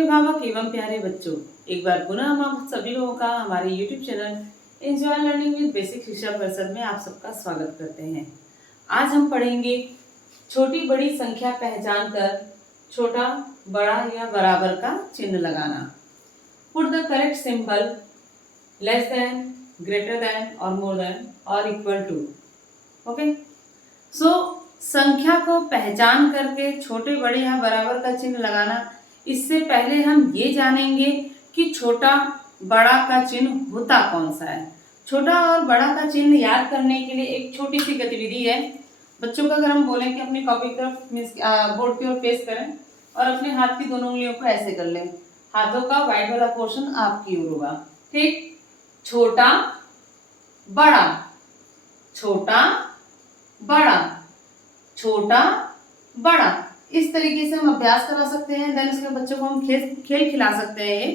अभिभावक एवं प्यारे बच्चों, एक बार पुनः हम आप सभी लोगों का हमारे YouTube channel enjoy learning with basic शिक्षा परिषद में आप सबका स्वागत करते हैं। आज हम पढ़ेंगे छोटी बड़ी संख्या पहचान कर छोटा बड़ा या बराबर का चिन्ह लगाना। Put the correct symbol less than, greater than और मोर देन और इक्वल टू। ओके, सो संख्या को पहचान करके छोटे बड़े या बराबर का चिन्ह लगाना। इससे पहले हम ये जानेंगे कि छोटा बड़ा का चिन्ह होता कौन सा है। छोटा और बड़ा का चिन्ह याद करने के लिए एक छोटी सी गतिविधि है। बच्चों को अगर हम बोलें कि अपनी कॉपी की तरफ मीन्स बोर्ड की ओर फेस करें और अपने हाथ की दोनों उंगलियों को ऐसे कर लें। हाथों का वाइट वाला पोर्शन आपकी ओर होगा। ठीक, छोटा बड़ा, छोटा बड़ा, छोटा बड़ा, इस तरीके से हम अभ्यास करा सकते हैं। देन उसके बच्चों को हम खेल खिला सकते हैं।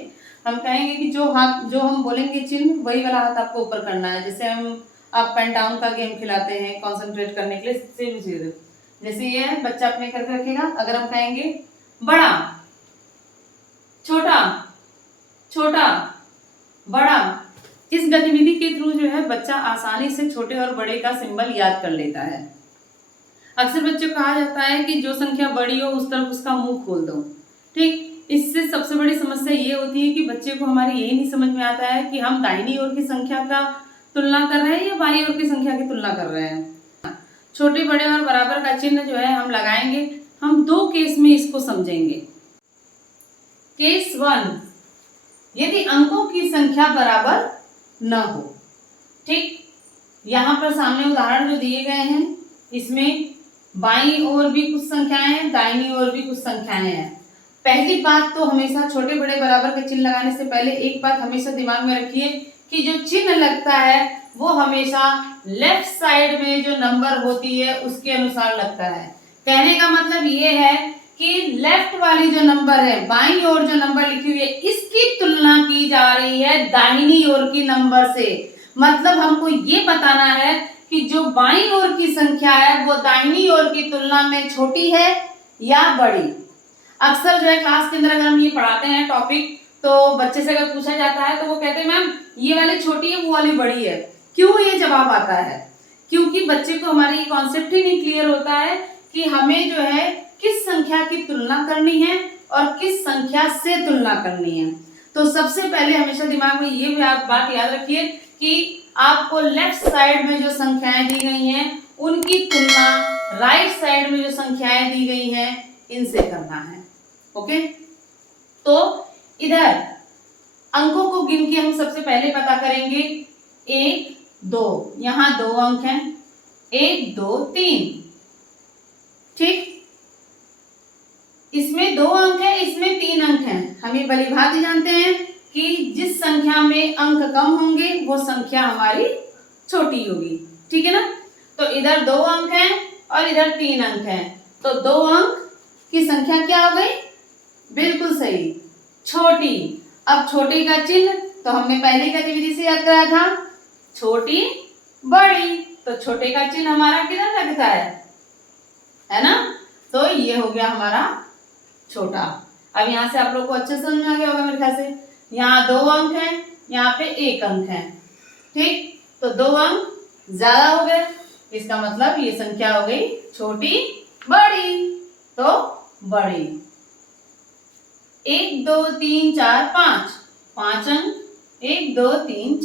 हम कहेंगे कि जो हम बोलेंगे चिन्ह वही वाला हाथ आपको ऊपर करना है। जैसे हम आप पेन डाउन का गेम खिलाते हैं कंसंट्रेट करने के लिए, सेम चीज। जैसे ये बच्चा अपने करके रखेगा। अगर हम कहेंगे बड़ा, छोटा, छोटा बड़ा, इस गतिविधि के थ्रू जो है बच्चा आसानी से छोटे और बड़े का सिंबल याद कर लेता है। अक्सर बच्चों को कहा जाता है कि जो संख्या बड़ी हो उस तरफ उसका मुंह खोल दो। ठीक, इससे सबसे बड़ी समस्या ये होती है कि बच्चे को हमारे यही नहीं समझ में आता है कि हम दाहिनी ओर की संख्या का तुलना कर रहे हैं या बाईं ओर की संख्या की तुलना कर रहे हैं। छोटे बड़े और बराबर का चिन्ह जो है हम लगाएंगे। हम दो केस में इसको समझेंगे। केस 1, यदि अंकों की संख्या बराबर न हो। ठीक, यहाँ पर सामने उदाहरण जो दिए गए हैं इसमें बाईं ओर भी कुछ संख्याएं हैं, दाहिनी ओर भी कुछ संख्याएं हैं। पहली बात तो हमेशा छोटे बड़े बराबर के चिन्ह लगाने से पहले एक बात हमेशा दिमाग में रखिए कि जो चिन्ह लगता है वो हमेशा लेफ्ट साइड में जो नंबर होती है उसके अनुसार लगता है। कहने का मतलब ये है कि लेफ्ट वाली जो नंबर है, बाईं ओर जो नंबर लिखी हुई है, इसकी तुलना की जा रही है दाहिनी ओर की नंबर से। मतलब हमको ये बताना है कि जो बाईं ओर की संख्या है वो दाहिनी ओर की तुलना में छोटी है या बड़ी। अक्सर जो है क्लास के अंदर अगर हम ये पढ़ाते हैं टॉपिक, तो बच्चे से अगर पूछा जाता है तो वो कहते हैं मैम ये वाली छोटी है वो वाली बड़ी है। क्यों ये जवाब आता है? क्योंकि बच्चे को हमारे ये कॉन्सेप्ट ही नहीं क्लियर होता है कि हमें जो है किस संख्या की तुलना करनी है और किस संख्या से तुलना करनी है। तो सबसे पहले हमेशा दिमाग में ये बात याद रखिए कि आपको लेफ्ट साइड में जो संख्याएं दी गई हैं उनकी तुलना राइट साइड में जो संख्याएं दी गई हैं इनसे करना है। ओके, तो इधर अंकों को गिन के हम सबसे पहले पता करेंगे। 1 2, यहाँ 2 अंक हैं, 1 2 3। ठीक, इसमें 2 अंक है, इसमें 3 अंक हैं। हम ये भलीभांति जानते हैं कि जिस संख्या में अंक कम होंगे वो संख्या हमारी छोटी होगी। ठीक है ना? तो इधर 2 अंक हैं और इधर 3 अंक हैं, तो 2 अंक की संख्या क्या हो गई? बिल्कुल सही, छोटी। अब छोटी का चिन्ह तो हमने पहली गतिविधि से याद कराया था, छोटी बड़ी। तो छोटे का चिन्ह हमारा किधर लगता है ना? तो ये हो गया हमारा छोटा। अब यहाँ से आप लोग को अच्छे समझ में आ गया होगा मेरे ख्याल से। यहाँ 2 अंक हैं, यहाँ पे 1 अंक है। ठीक, तो 2 अंक ज्यादा हो गए, इसका मतलब ये संख्या हो गई छोटी बड़ी। तो बड़ी। 1 2 3 4 5 अंक, 1 2 3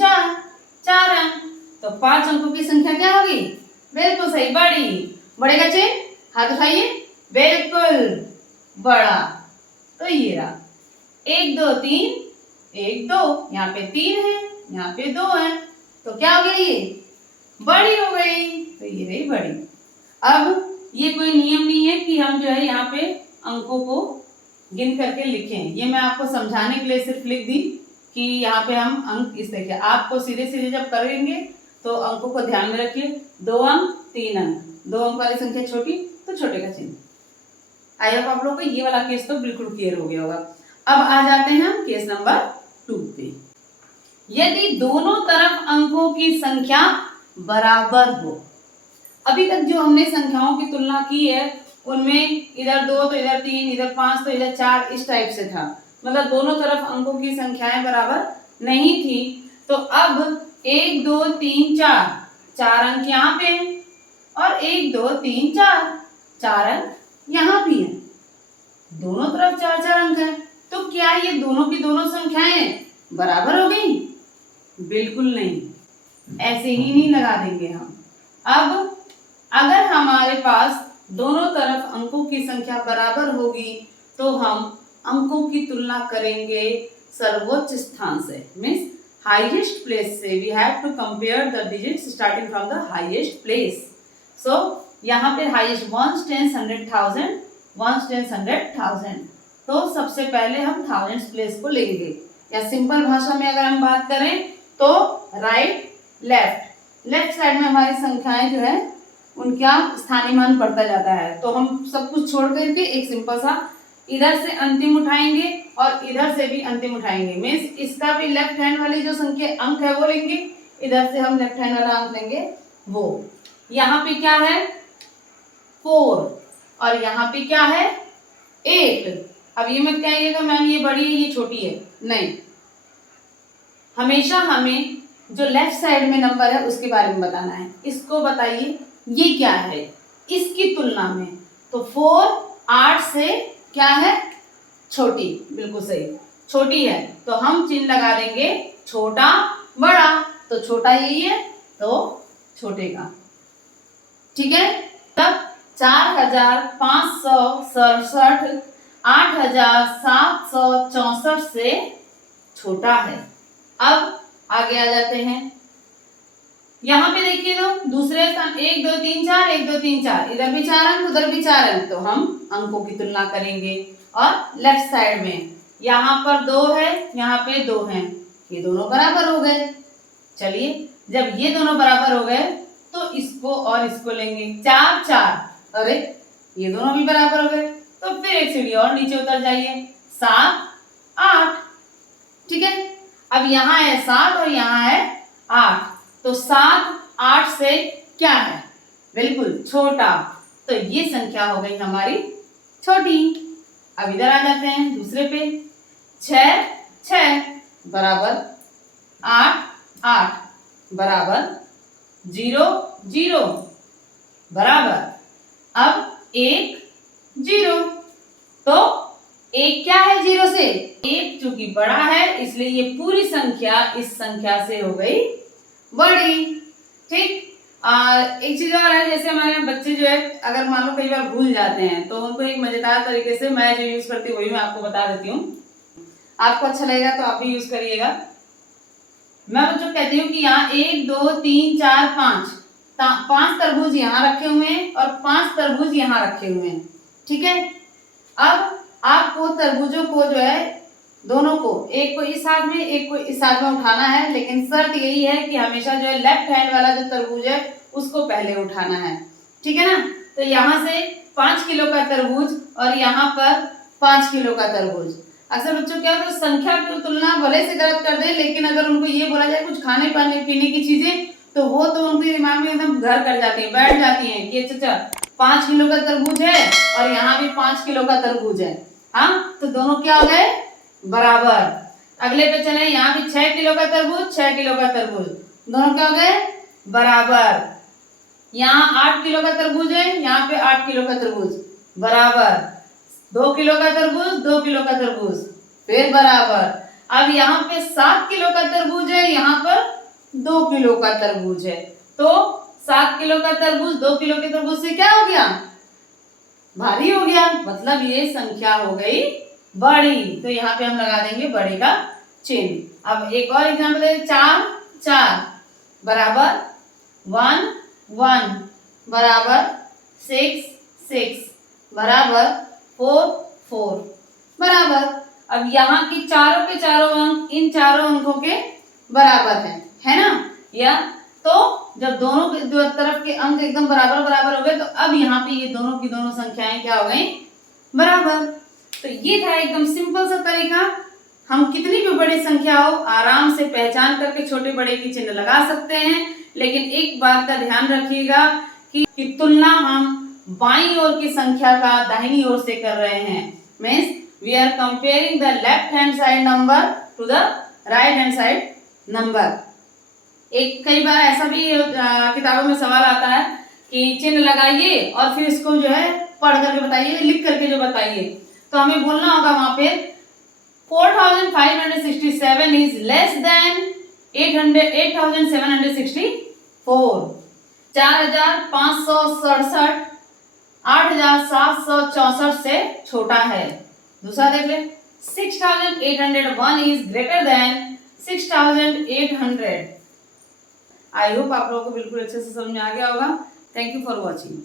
4 अंक, तो 5 अंकों की संख्या क्या होगी? बिल्कुल सही, बड़ी। बड़े का चिन्ह हाथ उठाइए, बिल्कुल बड़ा। तो ये रहा 1 2 3 1 2, यहाँ पे 3 है, यहाँ पे 2 है, तो क्या हो गया? ये बड़ी हो गई। तो ये रही बड़ी। अब ये कोई नियम नहीं है कि हम जो है यहाँ पे अंकों को गिन करके लिखें। ये मैं आपको समझाने के लिए सिर्फ लिख दी कि यहाँ पे हम अंक इस देखिए। आपको सीधे सीधे जब करेंगे तो अंकों को ध्यान में रखिए। 2 अंक 3 अंक, 2 अंक वाली संख्या छोटी तो छोटे का चिन्ह। आई होप आप लोगों को ये वाला केस तो बिल्कुल क्लियर हो गया होगा। अब आ जाते हैं हम केस नंबर 2 पे। यदि दोनों तरफ अंकों की संख्या बराबर हो। अभी तक जो हमने संख्याओं की तुलना की है उनमें इधर 2 तो इधर 3, इधर 5 तो इधर 4, इस टाइप से था। मतलब दोनों तरफ अंकों की संख्याएं बराबर नहीं थी। तो अब 1 2 3 4 4 अंक यहाँ पे हैं और 1 2 3 4 4 अंक यहाँ भी हैं, दोनों तरफ 4 4 अंक हैं। तो क्या ये दोनों की दोनों संख्याएं बराबर हो गई? बिल्कुल नहीं, ऐसे ही नहीं लगा देंगे हम। अब अगर हमारे पास दोनों तरफ अंकों की संख्या बराबर होगी तो हम अंकों की तुलना करेंगे सर्वोच्च स्थान से, मीन्स हाईएस्ट प्लेस से। We have to compare the digits starting from the highest place. So यहाँ पे highest 1s 10s 100,000, 1s 10s 100,000। तो सबसे पहले हम थाउजेंड्स प्लेस को लेंगे, या सिंपल भाषा में अगर हम बात करें तो राइट लेफ्ट साइड में हमारी संख्याएं जो है उनका स्थानीय मान बढ़ता जाता है। तो हम सब कुछ छोड़ करके एक सिंपल सा इधर से अंतिम उठाएंगे और इधर से भी अंतिम उठाएंगे, मीन्स इसका भी लेफ्ट हैंड वाली जो संख्या अंक है वो लेंगे, इधर से हम लेफ्ट हैंड वाला अंक लेंगे वो। यहाँ पे क्या है 4 और यहाँ पे क्या है 8। अब ये मत कहिएगा मैम ये बड़ी है ये छोटी है, नहीं, हमेशा हमें जो लेफ्ट साइड में नंबर है उसके बारे में बताना है। इसको बताइए ये क्या है इसकी तुलना में। तो 4 8 से क्या है छोटी, बिल्कुल सही, छोटी है। तो हम चिन्ह लगा देंगे छोटा बड़ा, तो छोटा यही है तो छोटे का, ठीक है। तब 4567 8764 से छोटा है। अब आगे आ जाते हैं, यहाँ पे देखिए तो दूसरे स्थान 1 2 3 4 1 2 3 4, इधर भी 4 अंक उधर भी 4 अंक, तो हम अंकों की तुलना करेंगे। और लेफ्ट साइड में यहाँ पर 2 है यहाँ पे 2 हैं, ये दोनों बराबर हो गए। चलिए जब ये दोनों बराबर हो गए तो इसको और इसको लेंगे 4 4, अरे ये दोनों भी बराबर हो गए। तो फिर एक सीढ़ी और नीचे उतर जाइए 7 8, ठीक है। अब यहाँ है 7 और यहाँ है 8, तो 7 8 से क्या है बिल्कुल छोटा, तो ये संख्या हो गई हमारी छोटी। अब इधर आ जाते हैं दूसरे पे 6 6 बराबर 8 8 बराबर 0 0 बराबर अब 1 0, तो 1 क्या है 0 से, 1 चूंकि बड़ा है इसलिए ये पूरी संख्या इस संख्या से हो गई बड़ी, ठीक। एक चीज और है, जैसे हमारे बच्चे जो है अगर मान लो कई बार भूल जाते हैं तो उनको एक मजेदार तरीके से मैं जो यूज करती हूँ वही मैं आपको बता देती हूँ, आपको अच्छा लगेगा तो आप भी यूज करिएगा। मैं बच्चों कहती हूँ कि यहाँ 1 2 3 4 5 तरबूज यहाँ रखे हुए हैं और 5 तरबूज यहाँ रखे हुए हैं, ठीक है। अब आपको तरबूजों को जो है दोनों को, एक को इस हाथ में एक को इस हाथ में उठाना है, लेकिन शर्त यही है कि हमेशा जो है लेफ्ट हैंड वाला जो तरबूज है उसको पहले उठाना है, ठीक है ना। तो यहाँ से 5 किलो का तरबूज और यहाँ पर 5 किलो का तरबूज। अक्सर बच्चों क्या होता है संख्या की तुलना भले से गलत कर दें, लेकिन अगर उनको ये बोला जाए कुछ खाने पाने पीने की चीजें तो वो तो उनके दिमाग में एकदम घर कर जाती है, बैठ जाती है कि अच्छा 5 किलो का तरबूज है और यहाँ भी 5 किलो का तरबूज है, हाँ, तो दोनों क्या हो गए बराबर। अगले पे चले, यहाँ भी 6 किलो का तरबूज 6 किलो का तरबूज, दोनों क्या हो गए बराबर। यहाँ 8 किलो का तरबूज है यहाँ पे 8 किलो का तरबूज बराबर, 2 किलो का तरबूज 2 किलो का तरबूज फिर बराबर। अब यहाँ पे 7 किलो का तरबूज है यहाँ पर 2 किलो का तरबूज है, तो 7 किलो का तरबूज 2 किलो के तरबूज से क्या हो गया भारी हो गया, मतलब ये संख्या हो गई बड़ी, तो यहाँ पे हम लगा देंगे बड़े का चिन्ह। अब एक और एग्जाम्पल है 4 4 बराबर 1 1 बराबर 6 6 बराबर 4 4 बराबर। अब यहाँ की चारों के चारों अंक इन चारों अंकों के बराबर है ना, या तो जब दोनों के दो तरफ के अंक एकदम बराबर बराबर हो गए तो अब यहाँ पे ये दोनों की दोनों संख्याएं क्या हो गई बराबर। तो ये था एकदम सिंपल सा तरीका, हम कितनी भी बड़ी संख्या हो आराम से पहचान करके छोटे बड़े की चिन्ह लगा सकते हैं। लेकिन एक बात का ध्यान रखिएगा कि तुलना हम बाईं ओर की संख्या का दाहिनी ओर से कर रहे हैं, means we are comparing the left hand side number to the right hand side number. एक कई बार ऐसा भी किताबों में सवाल आता है कि चिन्ह लगाइए और फिर इसको जो है पढ़ करके बताइए, लिख करके जो बताइए, तो हमें बोलना होगा वहां पे 4567 इज लेस देन 8764। 4567 8764 से छोटा है। दूसरा देख ले, 6801 is greater than 6800। I hope आप लोगों को बिल्कुल अच्छे से समझ में आ गया होगा। Thank you for watching.